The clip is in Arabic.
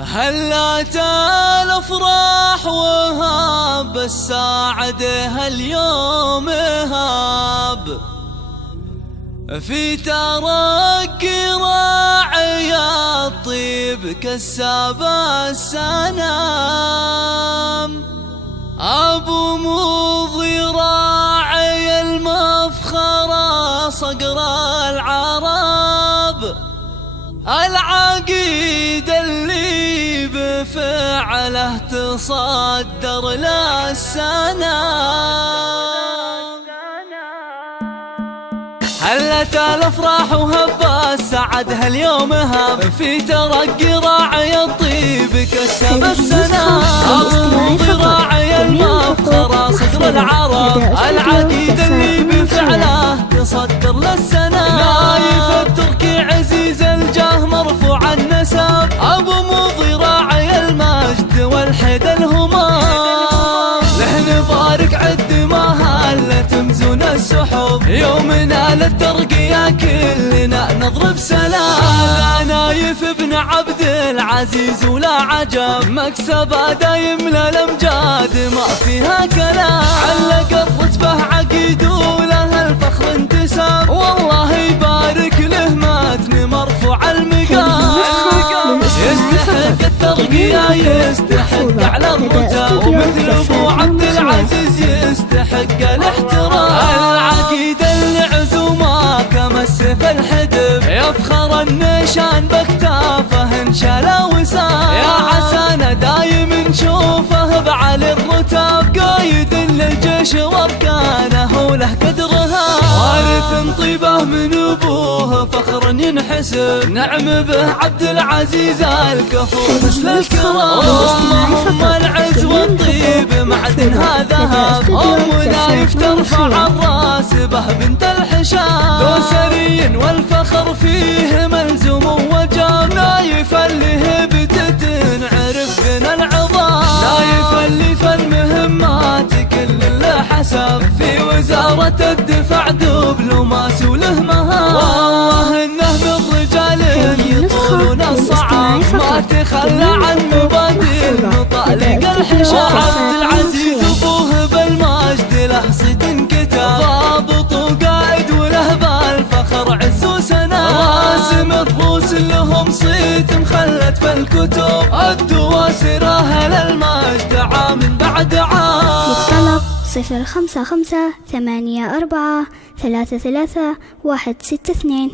هلات الافراح وهاب بس ساعدها اليوم هاب في ترقي راعي الطيب كساب السنام ابو مضي راعي المفخرة صقر العرب العقيد اللي بفعله تصدر للسنام هلت الافراح وهب سعدها اليوم هاب في ترقي راعي الطيب كسب السنام ابو راعي المفخرة صقر العرب العقيد اللي بفعله تصدر للسنام نايف التركي عزيز الجاه مرفوع النسب ابو مضي راعي المجد والحد الهمام له نبارك عد ما هلت مزون السحب يومنا للترقية كلنا نضرب سلام هذا نايف ابن عبد العزيز ولا عجب مكسبه دايم للامجاد ما فيها كلام علق الرتبة عقيد وله الفخر انتسب والله يبارك له متن مرفوع المقام يستحق الترقية يستحق على الرتب ومثل ابو عبد العزيز يستحق الاحترام العقيد العزومة كما السيف الحدب يفخر النشان باكتافه انشلا وسام يا عسانا دايم نشوفه بعلي الرتب قايد للجيش واركانه له قدرها وارث طيبه من ابوه فخر ينحسب نعم به عبد العزيز الكفور مثل الكرام اللهم العز والطيب معدنها ذهب نايف ترفع الراس به بنت الحشام دوسري والفخر فيه ملزوم وجاب نايف اللي هبته تنعرف بين العظام نايف اللي في المهمات كل اللي حسب في وزارة الدفاع دبلوماس وله مهام والله انه بالرجال يطولون الصعاب ما تخلى عن مبادئ المطالق الحشام عبد العزيز ابوه بالمجد له صيت انكتاب ضابط وقائد وله بالفخر عز وسنام راسم الروس لهم صيت مخلد في الكتب الدواسر اهل المجد عام بعد عام للطلب 055 84 33 162